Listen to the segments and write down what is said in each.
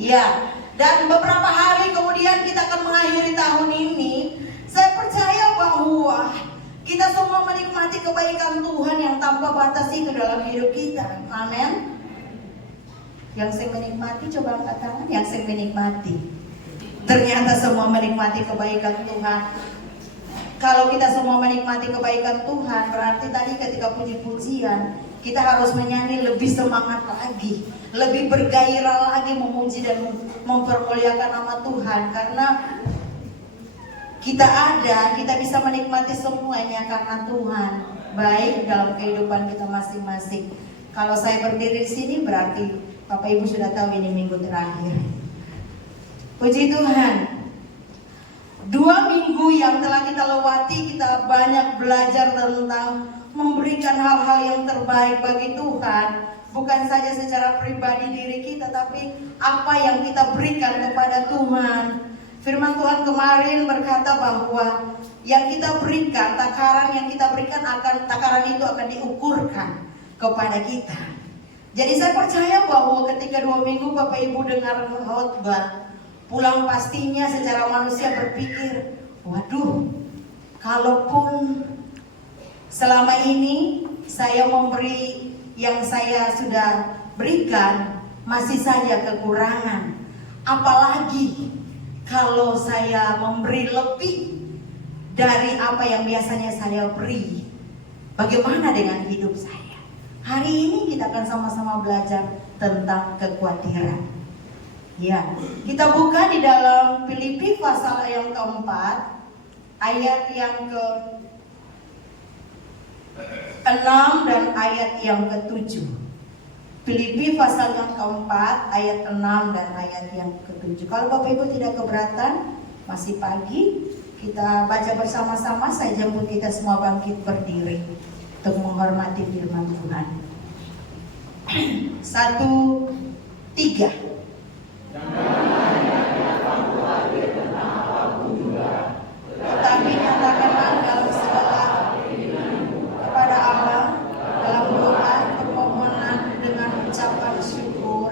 Ya, dan beberapa hari kemudian kita akan mengakhiri tahun ini. Saya percaya bahwa kita semua menikmati kebaikan Tuhan yang tanpa batas itu dalam hidup kita. Amin. Yang saya menikmati, coba angkat tangan. Yang saya menikmati. Ternyata semua menikmati kebaikan Tuhan. Kalau kita semua menikmati kebaikan Tuhan, berarti tadi ketika puji-pujian, kita harus menyanyi lebih semangat lagi, lebih bergairah lagi memuji dan mempermuliakan nama Tuhan. Karena kita bisa menikmati semuanya karena Tuhan baik dalam kehidupan kita masing-masing. Kalau saya berdiri di sini berarti Bapak Ibu sudah tahu ini minggu terakhir. Puji Tuhan. 2 minggu yang telah kita lewati, kita banyak belajar tentang memberikan hal-hal yang terbaik bagi Tuhan. Bukan saja secara pribadi diri kita, tapi apa yang kita berikan kepada Tuhan. Firman Tuhan kemarin berkata bahwa yang kita berikan, takaran yang kita berikan takaran itu akan diukurkan kepada kita. Jadi saya percaya bahwa ketika 2 minggu Bapak Ibu dengar khotbah, pulang pastinya secara manusia berpikir, waduh, kalaupun selama ini saya memberi yang saya sudah berikan masih saja kekurangan, apalagi kalau saya memberi lebih dari apa yang biasanya saya beri, bagaimana dengan hidup saya? Hari ini kita akan sama-sama belajar tentang kekhawatiran. Ya, kita buka di dalam Filipi pasal yang keempat, ayat yang ke-6 dan ayat yang ke-7. Filipi pasal yang keempat, ayat 6 dan ayat yang ke-7. Kalau Bapak Ibu tidak keberatan, masih pagi, kita baca bersama-sama. Saya jemput kita semua bangkit berdiri untuk menghormati firman Tuhan. 1, 3. Tetapi nyatakanlah dalam segala kepada Allah dalam doa permohonan dengan ucapan syukur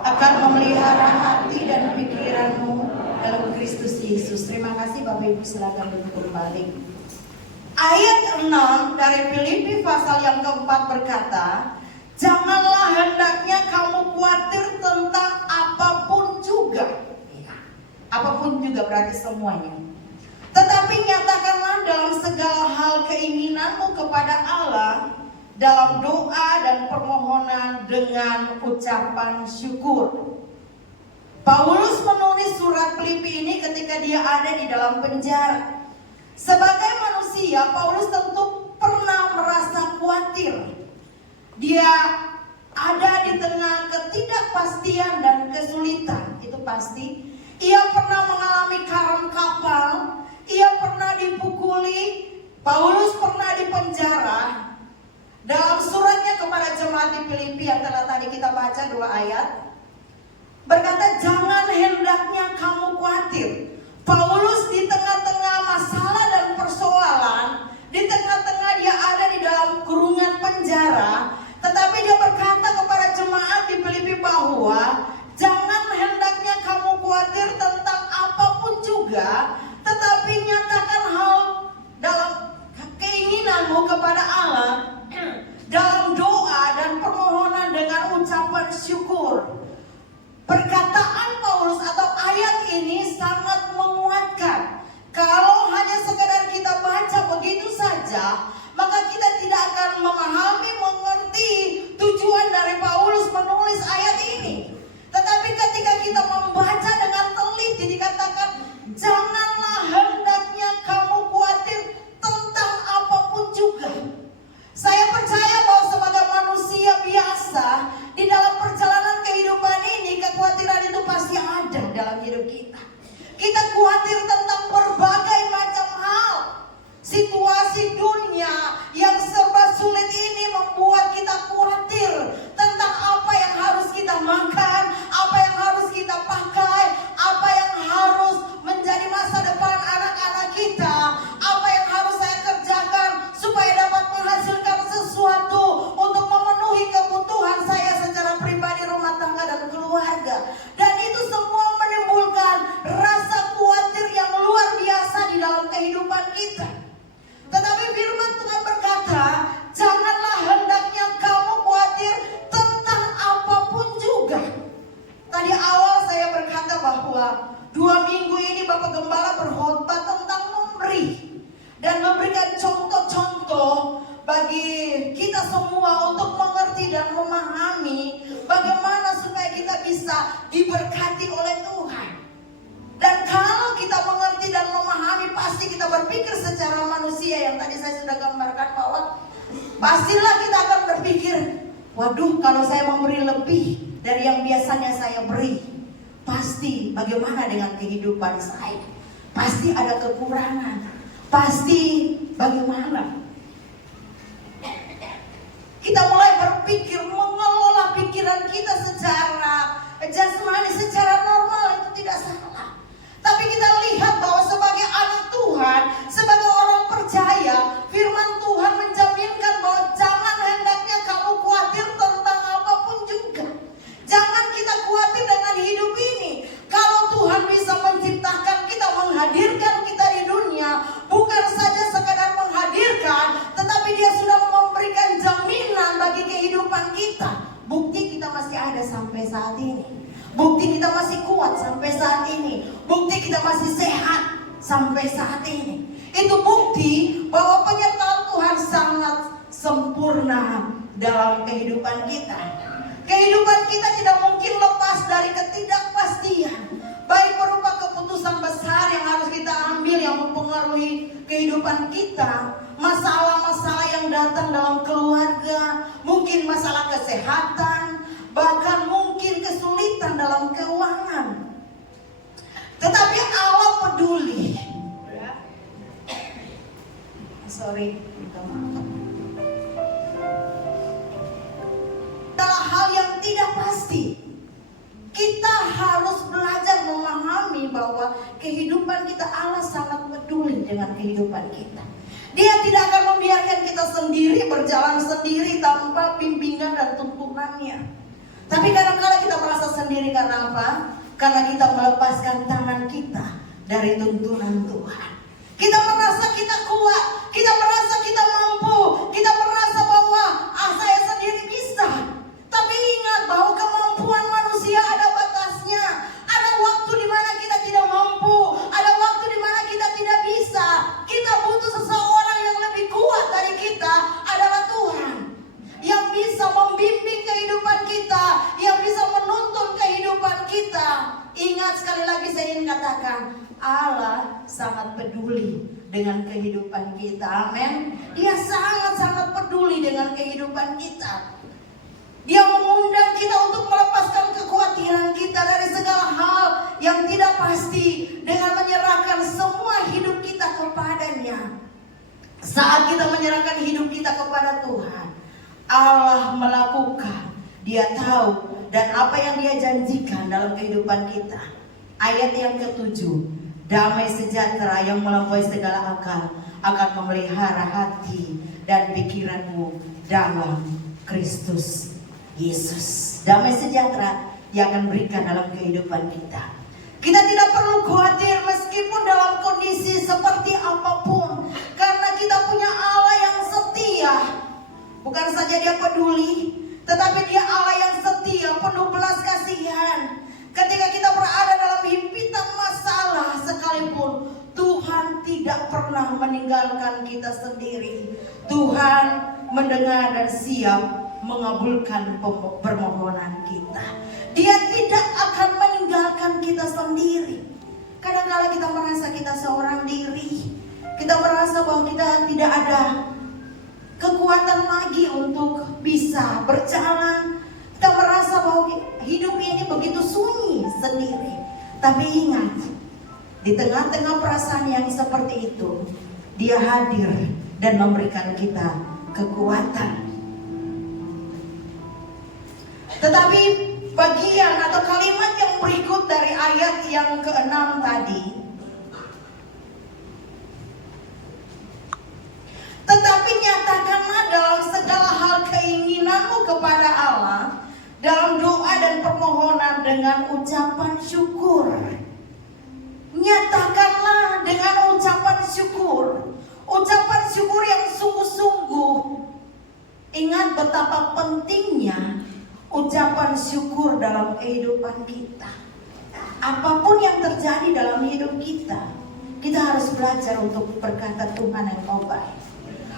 akan memelihara hati dan pikiranmu dalam Kristus Yesus. Terima kasih Bapak Ibu, silakan duduk kembali. Ayat 6 dari Filipi pasal yang keempat berkata, janganlah hendaknya kamu khawatir tentang apapun juga. Ya, apapun juga berarti semuanya. Tetapi nyatakanlah dalam segala hal keinginanmu kepada Allah dalam doa dan permohonan dengan ucapan syukur. Paulus menulis surat Filipi ini ketika dia ada di dalam penjara. Sebagai manusia, Paulus tentu pernah merasa khawatir. Dia ada di tengah ketidakpastian dan kesulitan, itu pasti. Ia pernah mengalami karam kapal, ia pernah dipukuli, Paulus pernah dipenjara. Dalam suratnya kepada jemaat di Filipi yang telah tadi kita baca 2 ayat, berkata jangan hendaknya kamu khawatir. Paulus di tengah-tengah masalah dan persoalan, di tengah-tengah dia ada di dalam kurungan penjara, tetapi dia berkata kepada jemaat di Filipi bahwa jangan hendaknya kamu khawatir tentang apapun juga, tetapi nyatakan hal dalam keinginanmu kepada Allah dalam doa dan permohonan dengan ucapan syukur. Perkataan Paulus atau ayat ini sangat menguatkan. Kalau hanya sekadar kita baca begitu saja, maka kita tidak akan memahami, mengerti tujuan dari Paulus menulis ayat ini. Tetapi ketika kita membaca dengan teliti, dikatakan janganlah hendaknya kamu khawatir tentang apapun juga. Saya percaya bahwa sebagai manusia biasa, di dalam perjalanan kehidupan ini, kekhawatiran itu pasti ada dalam hidup kita. Kita khawatir tentang berbagai macam hal. Situasi dunia yang serba sulit ini membuat kita khawatir tentang apa yang harus kita makan, apa yang harus kita pakai, apa yang harus menjadi masa depan anak-anak kita, apa yang harus saya kerjakan supaya dapat menghasilkan sesuatu untuk memenuhi kebutuhan dan memberikan contoh-contoh bagi kita semua untuk mengerti dan memahami bagaimana supaya kita bisa diberkati oleh Tuhan. Dan kalau kita mengerti dan memahami, pasti kita berpikir secara manusia yang tadi saya sudah gambarkan, bahwa pastilah kita akan berpikir, waduh, kalau saya memberi lebih dari yang biasanya saya beri, pasti bagaimana dengan kehidupan saya? Pasti ada kekurangan. Pasti bagaimana? Kita mulai berpikir, mengelola pikiran kita secara jasmani, secara normal, itu tidak salah. Tapi kita lihat bahwa sebagai anak Tuhan, sebagai orang percaya, firman Tuhan menjaminkan bahwa jangan hendaknya kamu khawatir tentang apapun juga. Jangan kita khawatir dengan hidup ini. Kalau Tuhan bisa menciptakan kita, menghadirkan kita di dunia, bukan saja sekadar menghadirkan, tetapi Dia sudah memberikan jaminan bagi kehidupan kita. Bukti kita masih ada sampai saat ini. Bukti kita masih kuat sampai saat ini. Bukti kita masih sehat sampai saat ini. Itu bukti bahwa penyertaan Tuhan sangat sempurna dalam kehidupan kita. Kehidupan kita tidak mungkin lepas dari ketidakpastian, baik berupa keputusan besar yang harus kita ambil yang mempengaruhi kehidupan kita, masalah-masalah yang datang dalam keluarga, mungkin masalah kesehatan, bahkan mungkin kesulitan dalam keuangan. Tetapi Allah peduli. Minta maaf. Adalah hal yang tidak pasti. Kita harus belajar memahami bahwa kehidupan kita, Allah sangat peduli dengan kehidupan kita. Dia tidak akan membiarkan kita sendiri, berjalan sendiri tanpa bimbingan dan tuntunannya. Tapi kadang-kadang kita merasa sendiri karena apa? Karena kita melepaskan tangan kita dari tuntunan Tuhan. Kita merasa kita kuat, kita merasa kita mampu, kita merasa bahwa saya sendiri bisa. Tapi ingat bahwa kemampuan manusia ada batasnya. Ada waktu di mana kita tidak mampu, ada waktu di mana kita tidak bisa. Kita butuh seseorang yang lebih kuat dari kita, adalah Tuhan. Yang bisa membimbing kehidupan kita, yang bisa menuntun kehidupan kita. Ingat, sekali lagi saya ingin katakan, Allah sangat peduli dengan kehidupan kita. Amin. Dia sangat-sangat peduli dengan kehidupan kita. Dia mengundang kita untuk melepaskan kekhawatiran kita dari segala hal yang tidak pasti, dengan menyerahkan semua hidup kita kepadanya. Saat kita menyerahkan hidup kita kepada Tuhan, Allah melakukan, Dia tahu, dan apa yang Dia janjikan dalam kehidupan kita. Ayat yang ke-7, damai sejahtera yang melampaui segala akal akan memelihara hati dan pikiranmu dalam Kristus Yesus. Damai sejahtera yang akan berikan dalam kehidupan kita. Kita tidak perlu khawatir meskipun dalam kondisi seperti apapun, karena kita punya Allah yang setia. Bukan saja Dia peduli, tetapi Dia Allah yang setia, penuh belas kasihan. Ketika kita berada dalam himpitan masalah sekalipun, Tuhan tidak pernah meninggalkan kita sendiri. Tuhan mendengar dan siap mengabulkan permohonan kita. Dia tidak akan meninggalkan kita sendiri. Kadang-kadang kita merasa kita seorang diri. Kita merasa bahwa kita tidak ada kekuatan lagi untuk bisa berjalan. Kita merasa bahwa hidup ini begitu sunyi sendiri. Tapi ingat, di tengah-tengah perasaan yang seperti itu, Dia hadir dan memberikan kita kekuatan. Tetapi bagian atau kalimat yang berikut dari ayat yang ke-6 tadi, tetapi nyatakanlah dalam segala hal keinginanmu kepada Allah dalam doa dan permohonan dengan ucapan syukur. Nyatakanlah dengan ucapan syukur. Ucapan syukur yang sungguh-sungguh. Ingat betapa pentingnya ucapan syukur dalam kehidupan kita. Apapun yang terjadi dalam hidup kita, kita harus belajar untuk berkata Tuhan engkau baik.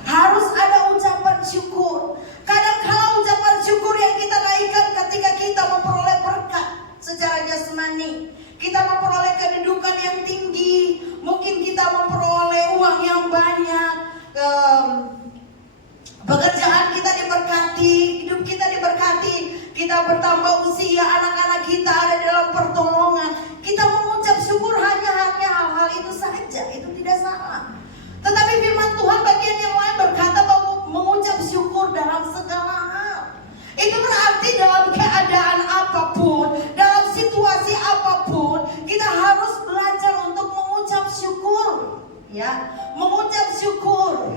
Harus ada ucapan syukur. Kadang-kala ucapan syukur yang kita naikkan ketika kita memperoleh berkat secara jasmani, kita memperoleh kedudukan yang tinggi, mungkin kita memperoleh uang yang banyak, pekerjaan kita diberkati, hidup kita diberkati, kita bertambah usia, anak-anak kita ada dalam pertolongan. Kita mengucap syukur hanya hal-hal itu saja, itu tidak salah. Tetapi firman Tuhan bagian yang lain berkata bahwa mengucap syukur dalam segala hal. Itu berarti dalam keadaan apapun, dalam situasi apapun, kita harus belajar untuk mengucap syukur. Ya, mengucap syukur.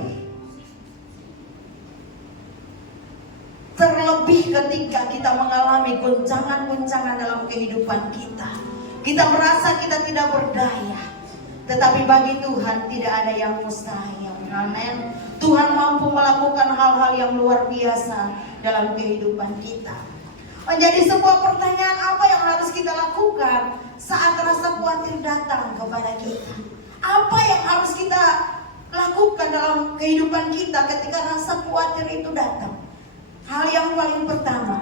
Terlebih ketika kita mengalami goncangan-goncangan dalam kehidupan kita. Kita merasa kita tidak berdaya. Tetapi bagi Tuhan tidak ada yang mustahil. Amin. Tuhan mampu melakukan hal-hal yang luar biasa dalam kehidupan kita. Menjadi sebuah pertanyaan, apa yang harus kita lakukan saat rasa khawatir datang kepada kita? Apa yang harus kita lakukan dalam kehidupan kita ketika rasa khawatir itu datang? Hal yang paling pertama,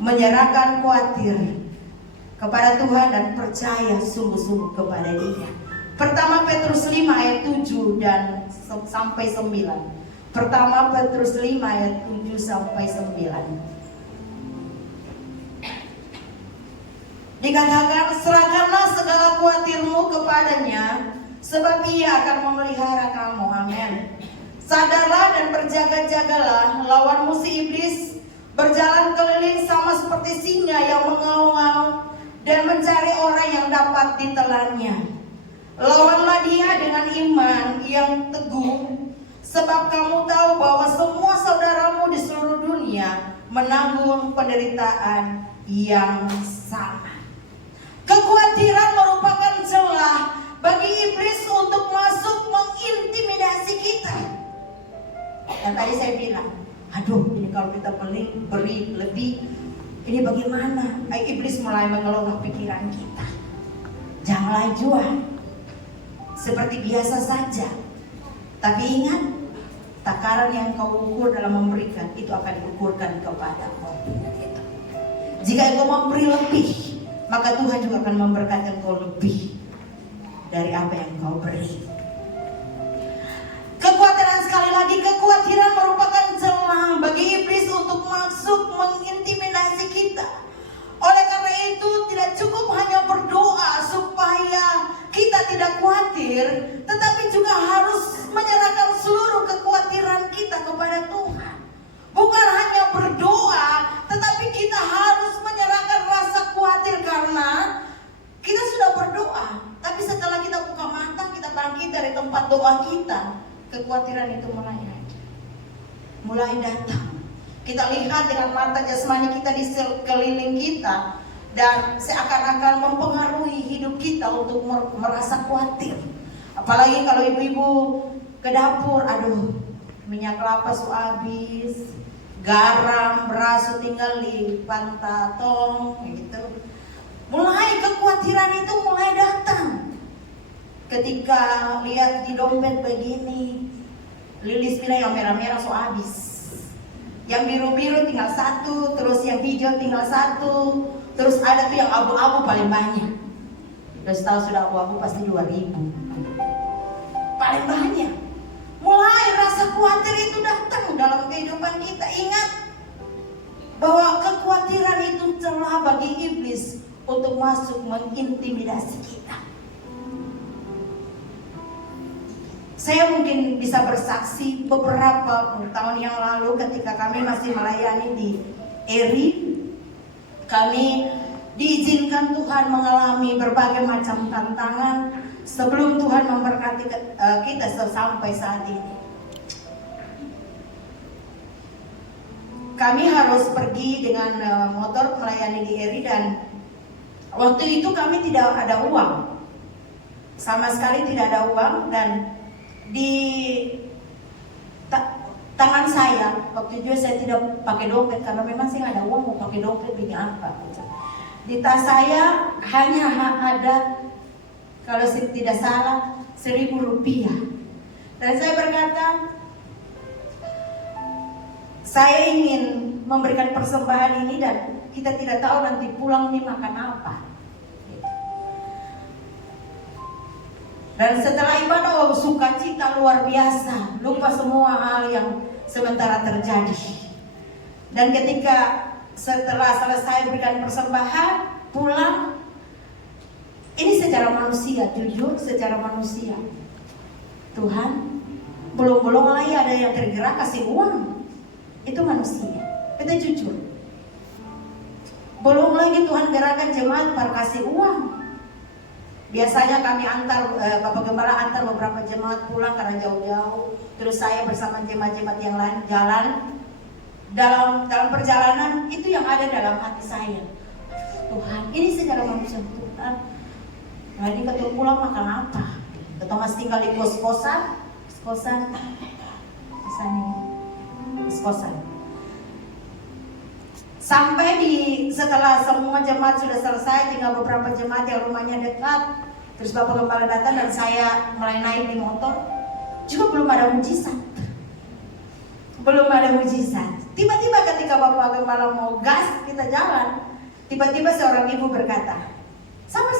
menyerahkan khawatir kepada Tuhan dan percaya sungguh-sungguh kepada Dia. Pertama Petrus 5 ayat 7 dan sampai 9. Pertama Petrus 5 ayat 7 sampai 9. Dikatakan, serahkanlah segala khawatirmu kepadanya, sebab Ia akan memelihara kamu. Amin. Sadarlah dan berjaga-jagalah, lawan musuh iblis berjalan keliling sama seperti singa yang mengaum-ngaum dan mencari orang yang dapat ditelannya. Lawanlah dia dengan iman yang teguh, sebab kamu tahu bahwa semua saudaramu di seluruh dunia menanggung penderitaan yang sama. Kekhawatiran merupakan celah bagi iblis untuk masuk mengintimidasi kita. Dan tadi saya bilang, aduh ini kalau kita beri lebih, ini bagaimana? Iblis mulai mengelola pikiran kita. Janganlah jual seperti biasa saja. Tapi ingat, takaran yang kau ukur dalam memberikan itu akan diukurkan kepadamu. Jika engkau memberi lebih, maka Tuhan juga akan memberkati engkau lebih dari apa yang kau beri. Kekhawatiran, sekali lagi, kekhawatiran merupakan celah bagi iblis untuk masuk mengintimidasi kita. Oleh karena itu tidak cukup hanya berdoa supaya kita tidak khawatir, tetapi juga harus menyerahkan seluruh kekhawatiran kita kepada Tuhan. Bukan hanya berdoa, tetapi kita harus menyerahkan rasa khawatir karena kita sudah berdoa. Tapi setelah kita buka mata, kita bangkit dari tempat doa kita, kekhawatiran itu mulai datang. Kita lihat dengan mata jasmani kita di sekeliling kita, dan seakan-akan mempengaruhi hidup kita untuk merasa khawatir. Apalagi kalau ibu-ibu ke dapur, aduh minyak kelapa su habis, garam, beras tinggal di pantatong gitu. Mulai kekhawatiran itu mulai datang. Ketika lihat di dompet begini, lilis bila yang merah-merah su habis, yang biru-biru tinggal satu, terus yang hijau tinggal satu, terus ada tuh yang abu-abu paling banyak. Terus tahu sudah abu-abu pasti 2.000 paling banyak. Mulai rasa khawatir itu datang dalam kehidupan kita. Ingat bahwa kekhawatiran itu celah bagi iblis untuk masuk mengintimidasi kita. Saya mungkin bisa bersaksi beberapa tahun yang lalu ketika kami masih melayani di Eri, kami diizinkan Tuhan mengalami berbagai macam tantangan sebelum Tuhan memberkati kita sampai saat ini. Kami harus pergi dengan motor melayani di Eri, dan waktu itu kami tidak ada uang, sama sekali tidak ada uang. Dan di tangan saya waktu itu saya tidak pakai dompet karena memang saya nggak ada uang mau pakai dompet ini apa. Di tas saya hanya ada, kalau saya tidak salah, Rp1.000. Dan saya berkata, saya ingin memberikan persembahan ini dan kita tidak tahu nanti pulang nih makan apa. Dan setelah ibadah, sukacita luar biasa, lupa semua hal yang sementara terjadi. Dan ketika setelah selesai berikan persembahan, pulang, ini secara manusia, jujur secara manusia, Tuhan belum lagi ada yang tergerak kasih uang. Itu manusia, kita jujur. Belum lagi Tuhan gerakan jemaat para kasih uang. Biasanya kami antar, Bapak Gembala antar beberapa jemaat pulang karena jauh-jauh. Terus saya bersama jemaat-jemaat yang lain jalan. Dalam perjalanan itu yang ada dalam hati saya. Tuhan, ini secara manusia, Tuhan. Nah, ini ketua pulang makan apa? Ketua masih tinggal di kos-kosan. Sampai setelah semua jemaat sudah selesai, tinggal beberapa jemaat yang rumahnya dekat. Terus Bapak Gembala datang dan saya mulai naik di motor. Juga belum ada mujizat. Tiba-tiba ketika Bapak Gembala mau gas, kita jalan. Tiba-tiba seorang ibu berkata, sabar.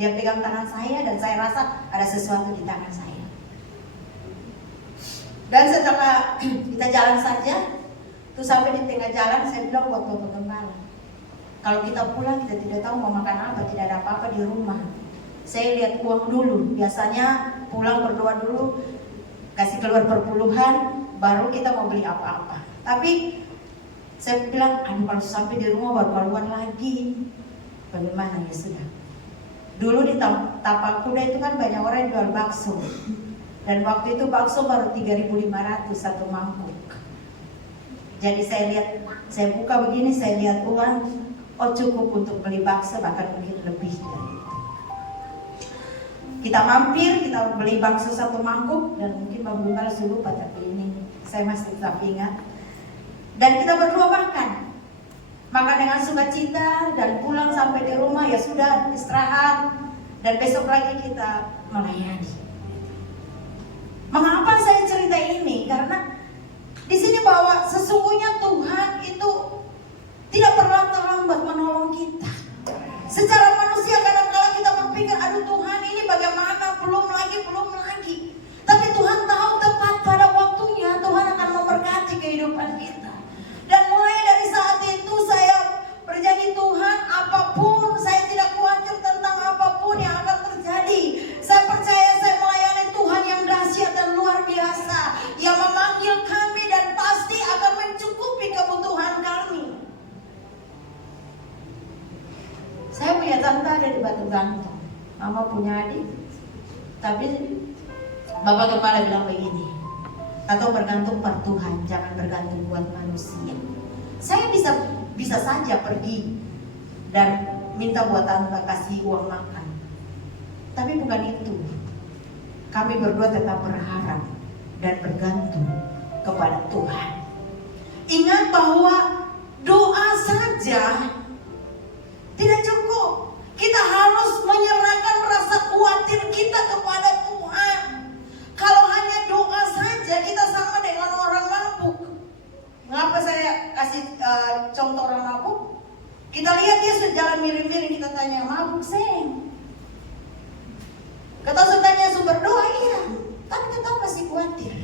Dia pegang tangan saya dan saya rasa ada sesuatu di tangan saya. Dan setelah kita jalan saja, terus sampai di tengah jalan saya bilang buat Bapak Gembala, kalau kita pulang kita tidak tahu mau makan apa, tidak ada apa-apa di rumah. Saya lihat uang dulu, biasanya pulang berdoa dulu, kasih keluar perpuluhan, baru kita mau beli apa-apa. Tapi saya bilang, aduh kalau sampai di rumah baru keluar lagi, bagaimana ya sudah. Dulu di Tapak Kuda itu kan banyak orang yang jual bakso, dan waktu itu bakso baru 3.500 satu mangkuk. Jadi saya buka begini, saya lihat uang, oh cukup untuk beli bakso, bahkan mungkin lebih dari itu. Kita mampir, kita beli bakso satu mangkuk, dan mungkin Bapak Gembala suruh lupa, tapi ini saya masih tetap ingat. Dan kita berdua makan dengan sukacita, dan pulang sampai di rumah ya sudah istirahat, dan besok lagi kita melayani. Mengapa saya cerita ini? Karena di sini bahwa sesungguhnya Tuhan itu tidak pernah terlambat menolong kita. Secara manusia kadang-kala kita berpikir, aduh Tuhan ini bagaimana, belum lagi. Tapi Tuhan tahu tepat pada waktunya Tuhan akan memberkati kehidupan kita. Dan mulai dari saat itu saya berjanji, Tuhan apapun, saya tidak khawatir tentang apapun yang akan terjadi. Saya percaya saya melayani Tuhan yang dahsyat dan luar biasa, yang memanggil kami dan pasti akan mencukupi kebutuhan kami. Saya punya tante ada di Batu Gantong, mama punya adik. Tapi Bapak Gembala bilang begini, atau bergantung pada Tuhan, jangan bergantung buat manusia. Saya bisa saja pergi dan minta buat tante kasih uang makan, tapi bukan itu. Kami berdua tetap berharap dan bergantung kepada Tuhan. Ingat bahwa doa saja tidak cukup. Kita harus menyerahkan rasa khawatir kita kepada Tuhan. Kalau hanya doa saja, kita sama dengan orang mabuk. Mengapa saya kasih contoh orang mabuk? Kita lihat dia sudah jalan miring-miring, kita tanya, mabuk seng? Kita sudah tanya sumber doa, iya, tapi tetap masih khawatir.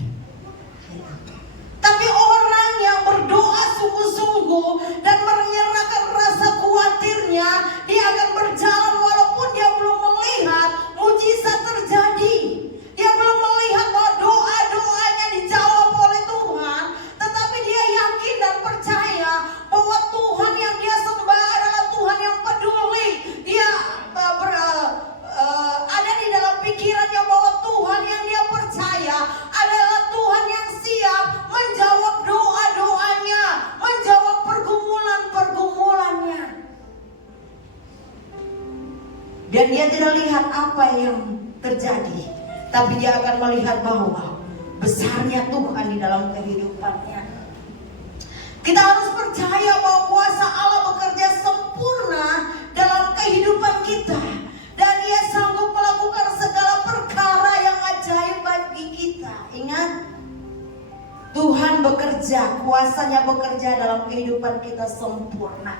Tapi orang yang berdoa sungguh-sungguh dan menyerahkan rasa khawatirnya, dia akan berjalan walaupun dia belum melihat mujizat terjadi. Dia belum melihat bahwa doa-doanya dijawab oleh Tuhan, tetapi dia yakin dan percaya bahwa Tuhan yang dia sembah adalah Tuhan yang peduli. Dia ada di dalam pikirannya bahwa Tuhan yang dia percaya adalah Tuhan yang siap menjawab doa-doanya, menjawab pergumulan-pergumulannya. Dan dia tidak lihat apa yang terjadi, tapi dia akan melihat bahwa besarnya Tuhan di dalam kehidupannya. Kita harus percaya bahwa kuasa Allah bekerja sempurna dalam kehidupan kita, dan Dia sanggup melakukan segala perkara bagi kita. Ingat, Tuhan bekerja, kuasanya bekerja dalam kehidupan kita sempurna.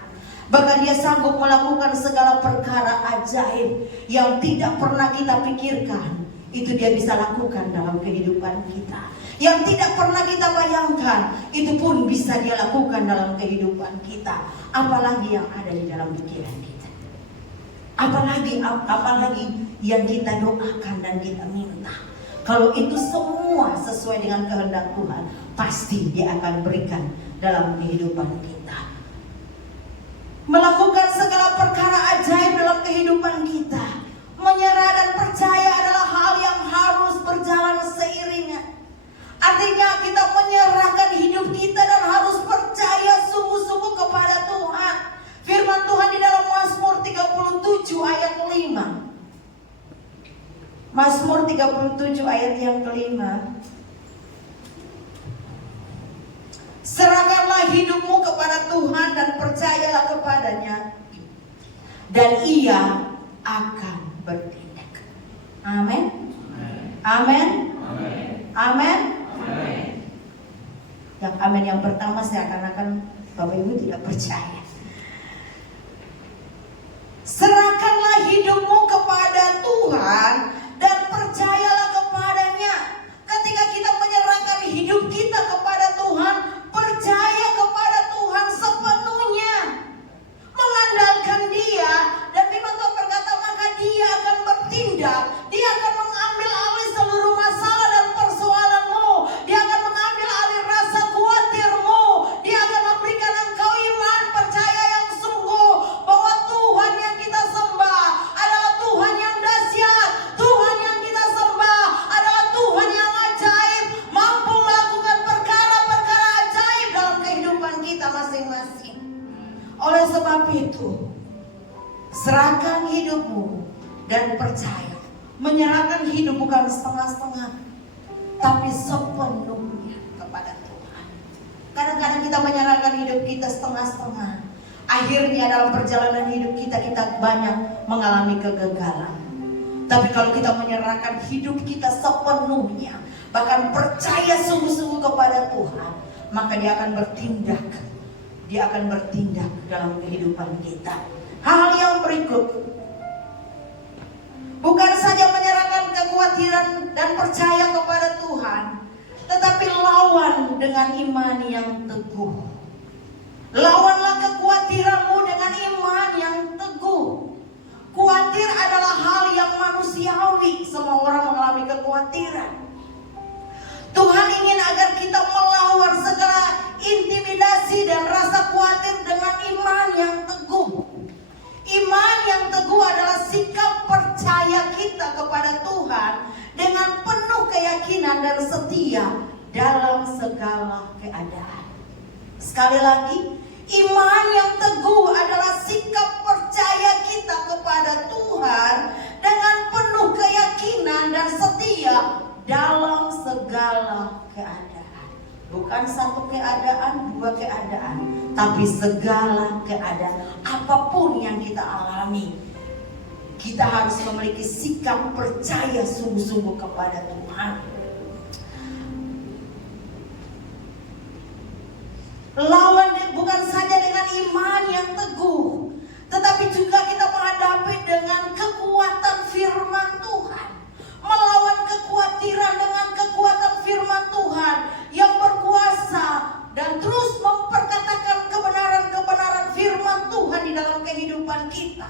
Bahkan Dia sanggup melakukan segala perkara ajaib yang tidak pernah kita pikirkan. Itu Dia bisa lakukan dalam kehidupan kita. Yang tidak pernah kita bayangkan, itu pun bisa Dia lakukan dalam kehidupan kita. Apalagi yang ada di dalam pikiran kita. Apalagi yang kita doakan dan kita minta. Kalau itu semua sesuai dengan kehendak Tuhan, pasti Dia akan berikan dalam kehidupan kita. Melakukan segala perkara ajaib dalam kehidupan kita. Menyerah dan percaya adalah hal yang harus berjalan seiringan. Artinya kita menyerahkan hidup kita dan harus percaya sungguh-sungguh kepada Tuhan. Firman Tuhan di dalam Mazmur 37 ayat 5. Mazmur 37 ayat yang kelima. Serahkanlah hidupmu kepada Tuhan dan percayalah kepadanya, dan Ia akan bertindak. Amin. Amin. Amin. Yang amin yang pertama seakan-akan Bapak Ibu tidak percaya. Serahkanlah hidupmu kepada Tuhan dan percayalah kepadanya. Ketika kita menyerahkan hidup kita kepada Tuhan, percaya kepada Tuhan sepenuhnya, mengandalkan Dia, dan firman Tuhan berkata maka Dia akan bertindak. Dia akan mengambil alih seluruh masalah dan persoalanmu. Dia akan mengambil alih rasa khawatirmu. Dia akan memberikan engkau iman percaya yang sungguh bahwa Tuhan yang kita sembah adalah Tuhan yang dahsyat. Tuhan yang kita sembah adalah Tuhan yang ajaib, mampu melakukan perkara-perkara ajaib dalam kehidupan kita masing-masing. Oleh sebab itu, serahkan hidupmu dan percaya. Menyerahkan hidup bukan setengah-setengah, tapi sepenuhnya kepada Tuhan. Kadang-kadang kita menyerahkan hidup kita setengah-setengah. Akhirnya dalam perjalanan hidup kita banyak mengalami kegagalan. Tapi kalau kita menyerahkan hidup kita sepenuhnya, bahkan percaya sungguh-sungguh kepada Tuhan, maka Dia akan bertindak. Dia akan bertindak dalam kehidupan kita. Hal yang berikut, bukan saja menyerahkan kekhawatiran dan percaya kepada Tuhan, tetapi lawan dengan iman yang teguh. Lawanlah kekhawatiranmu dengan iman yang teguh. Khawatir adalah hal yang manusiawi. Semua orang mengalami kekhawatiran. Tuhan ingin agar kita melawan segala intimidasi dan rasa khawatir dengan iman yang teguh. Iman yang teguh adalah sikap percaya kita kepada Tuhan dengan penuh keyakinan dan setia dalam segala keadaan. Sekali lagi, iman yang teguh adalah sikap percaya kita kepada Tuhan dengan penuh keyakinan dan setia dalam segala keadaan. Bukan satu keadaan, dua keadaan, tapi segala keadaan. Apapun yang kita alami, kita harus memiliki sikap percaya sungguh-sungguh kepada Tuhan. Lawan bukan saja dengan iman yang teguh, tetapi juga kita menghadapi dengan kekuatan firman Tuhan. Melawan kekhawatiran dengan kekuatan firman Tuhan yang berkuasa dan terus memperkatakan kebenaran-kebenaran firman Tuhan di dalam kehidupan kita.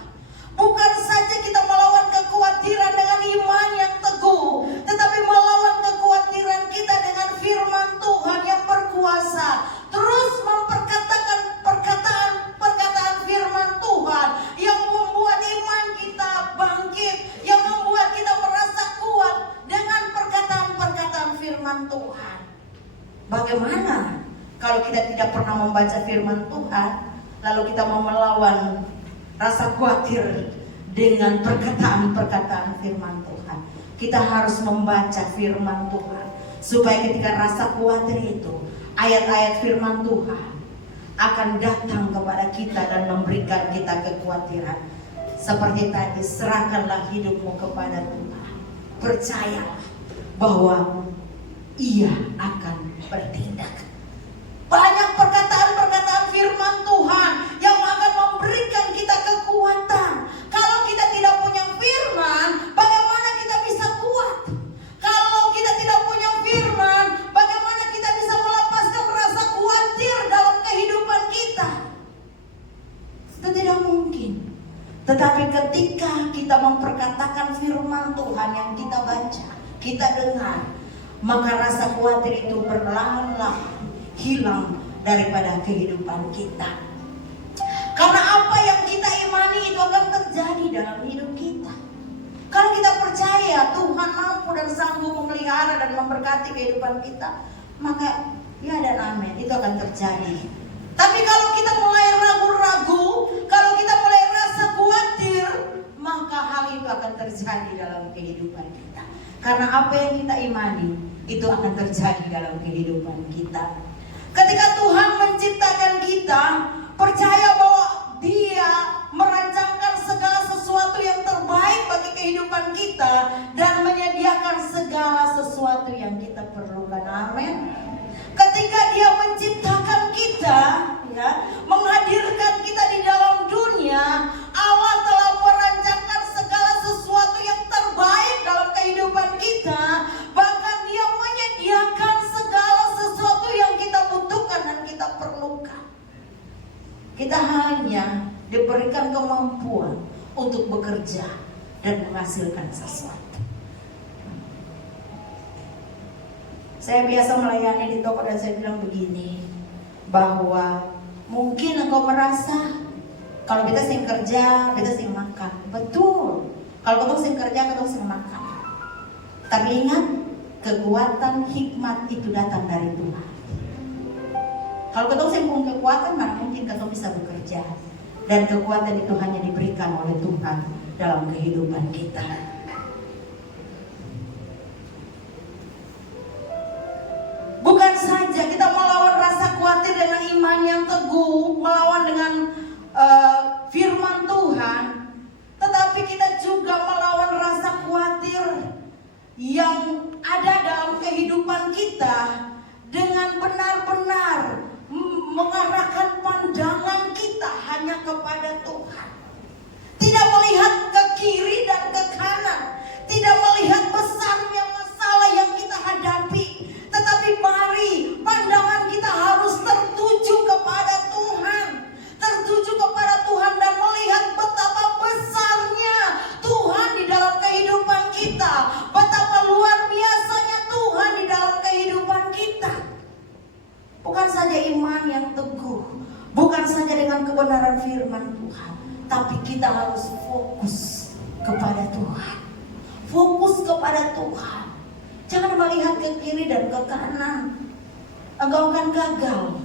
Bukan saja kita melawan kekhawatiran dengan iman yang teguh, tetapi melawan kekhawatiran kita dengan firman Tuhan yang berkuasa. Terus memperkatakan perkataan firman Tuhan yang membuat iman kita bangkit, yang membuat kita merasa kuat dengan perkataan-perkataan firman Tuhan. Bagaimana kalau kita tidak pernah membaca firman Tuhan, lalu kita mau melawan rasa khawatir dengan perkataan-perkataan firman Tuhan? Kita harus membaca firman Tuhan supaya ketika rasa khawatir itu, ayat-ayat firman Tuhan akan datang kepada kita dan memberikan kita kekhawatiran. Seperti tadi, serahkanlah hidupmu kepada Tuhan. Percayalah bahwa Ia akan bertindak. Banyak perkataan-perkataan firman Tuhan yang akan memberikan kita kekuatan. Kalau kita tidak punya firman, bagaimana kita bisa kuat? Kalau kita tidak punya firman, bagaimana kita bisa melepaskan rasa khawatir dalam kehidupan kita? Itu tidak mungkin. Tetapi ketika kita memperkatakan firman Tuhan yang kita baca, kita dengar, maka rasa khawatir itu perlahan-lahan hilang daripada kehidupan kita. Karena apa yang kita imani itu akan terjadi dalam hidup kita. Kalau kita percaya Tuhan mampu dan sanggup memelihara dan memberkati kehidupan kita, maka ya dan amin, itu akan terjadi. Tapi kalau kita mulai ragu-ragu, kalau kita mulai rasa khawatir, maka hal itu akan terjadi dalam kehidupan kita. Karena apa yang kita imani itu akan terjadi dalam kehidupan kita. Ketika Tuhan menciptakan kita, percaya bahwa Dia merancangkan segala sesuatu yang terbaik bagi kehidupan kita dan menyediakan segala sesuatu yang kita perlukan. Amin. Ketika Dia menciptakan kita, ya, menghadirkan kita di dalam dunia, Allah telah merancangkan segala sesuatu yang terbaik dalam kehidupan kita. Bahkan Dia menyediakan segala sesuatu yang kita butuhkan dan kita perlukan. Kita hanya diberikan kemampuan untuk bekerja dan menghasilkan sesuatu. Saya biasa melayani di toko dan saya bilang begini, bahwa mungkin engkau merasa kalau kita sing kerja, kita sing makan. Betul. Kalau kita sing kerja, kita sing makan. Tapi ingat, kekuatan hikmat itu datang dari Tuhan. Kalau kita sing punya kekuatan, mana mungkin kita bisa bekerja. Dan kekuatan itu hanya diberikan oleh Tuhan dalam kehidupan kita. Bukan saja kita melawan rasa khawatir dengan iman yang teguh, melawan dengan firman Tuhan, tetapi kita juga melawan rasa khawatir yang ada dalam kehidupan kita dengan benar-benar mengarahkan pandangan kita hanya kepada Tuhan. Tidak melihat ke kiri dan ke kanan, tidak melihat besarnya masalah yang kita hadapi, tetapi mari pandangan kita harus tertuju kepada Tuhan, tertuju kepada Tuhan dan melihat betapa besarnya Tuhan di dalam kehidupan kita, betapa luar biasanya Tuhan di dalam kehidupan kita. Bukan saja iman yang teguh, bukan saja dengan kebenaran firman Tuhan, tapi kita harus fokus kepada Tuhan. Fokus kepada Tuhan. Jangan melihat ke kiri dan ke kanan. Engkau akan gagal.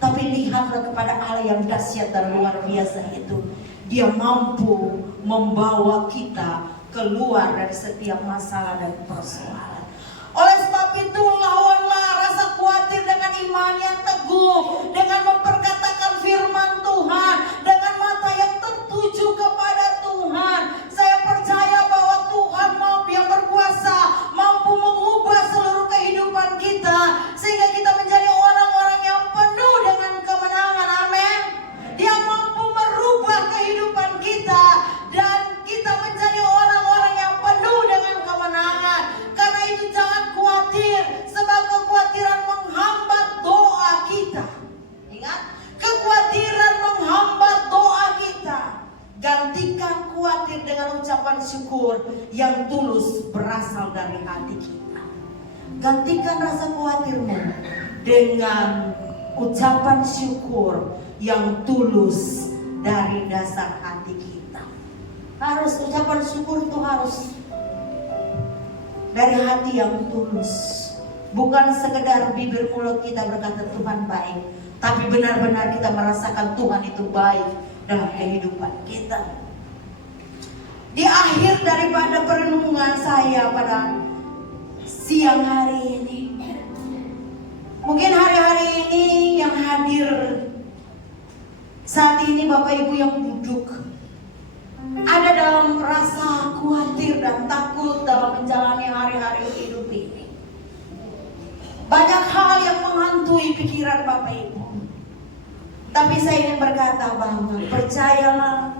Tapi lihatlah kepada Allah yang dahsyat dan luar biasa itu. Dia mampu membawa kita keluar dari setiap masalah dan persoalan. Oleh sebab itu, lawanlah rasa khawatir dengan iman yang teguh, dengan memperkatakan firman Tuhan, dengan mata yang tertuju kepada Tuhan. Saya percaya bahwa Tuhan yang berkuasa mampu mengubah seluruh kehidupan kita, sehingga kita menjadi orang-orang yang penuh dengan kemenangan. Amin. Dia mampu merubah kehidupan kita dan kita menjadi orang-orang yang penuh dengan kemenangan. Karena itu jangan khawatir, sebab kekhawatiran menghambat doa kita. Ingat, kekhawatiran menghambat doa kita. Gantikan khawatir dengan ucapan syukur yang tulus berasal dari hati kita. Gantikan rasa khawatirmu dengan ucapan syukur yang tulus dari dasar hati kita. Harus ucapan syukur itu harus dari hati yang tulus. Bukan sekedar bibir mulut kita berkata Tuhan baik, tapi benar-benar kita merasakan Tuhan itu baik dalam kehidupan kita. Di akhir daripada perenungan saya pada siang hari ini, mungkin hari-hari ini yang hadir saat ini Bapak Ibu yang duduk, ada dalam rasa khawatir dan takut dalam menjalani hari-hari hidup ini. Banyak hal yang menghantui pikiran Bapak Ibu. Tapi saya ingin berkata bahwa percayalah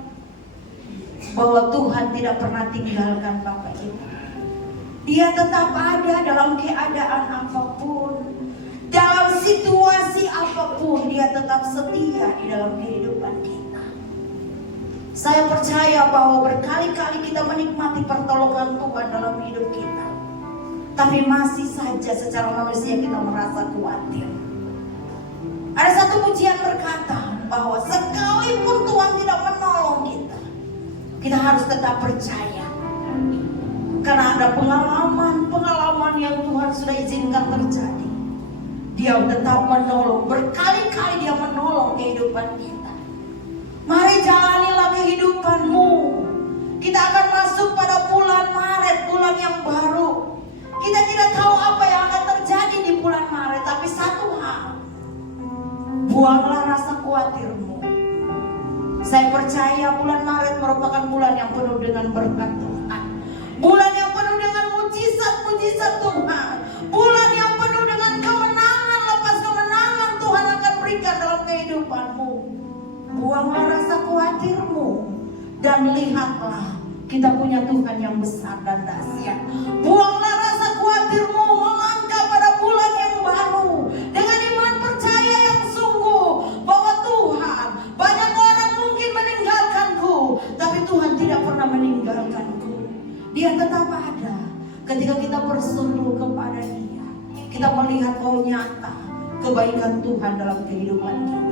bahwa Tuhan tidak pernah tinggalkan Bapak Ibu. Dia tetap ada dalam keadaan apapun, dalam situasi apapun, Dia tetap setia di dalam kehidupan kita. Saya percaya bahwa berkali-kali kita menikmati pertolongan Tuhan dalam hidup kita, tapi masih saja secara manusia kita merasa khawatir. Ada satu pujian berkata bahwa sekalipun Tuhan tidak menolong kita, kita harus tetap percaya. Karena ada pengalaman yang Tuhan sudah izinkan terjadi. Dia tetap menolong, berkali-kali Dia menolong kehidupan kita. Mari jalanilah kehidupanmu. Kita akan masuk pada bulan Maret, bulan yang baru. Kita tidak tahu apa yang akan terjadi di bulan Maret, tapi satu hal, buanglah rasa khawatirmu. Saya percaya bulan Maret merupakan bulan yang penuh dengan berkat Tuhan. Bulan yang penuh dengan mujizat-mujizat Tuhan. Bulan yang penuh dengan kemenangan lepas kemenangan Tuhan akan berikan dalam kehidupanmu. Buanglah rasa khawatirmu dan lihatlah kita punya Tuhan yang besar dan dahsyat. Buanglah rasa khawatirmu, melangkah pada bulan yang baru dengan iman percaya yang sungguh bahwa Tuhan, banyak orang mungkin meninggalkanku, tapi Tuhan tidak pernah meninggalkanku. Dia tetap ada. Ketika kita bersungguh kepada Dia, kita melihat bahwa nyata kebaikan Tuhan dalam kehidupan kita.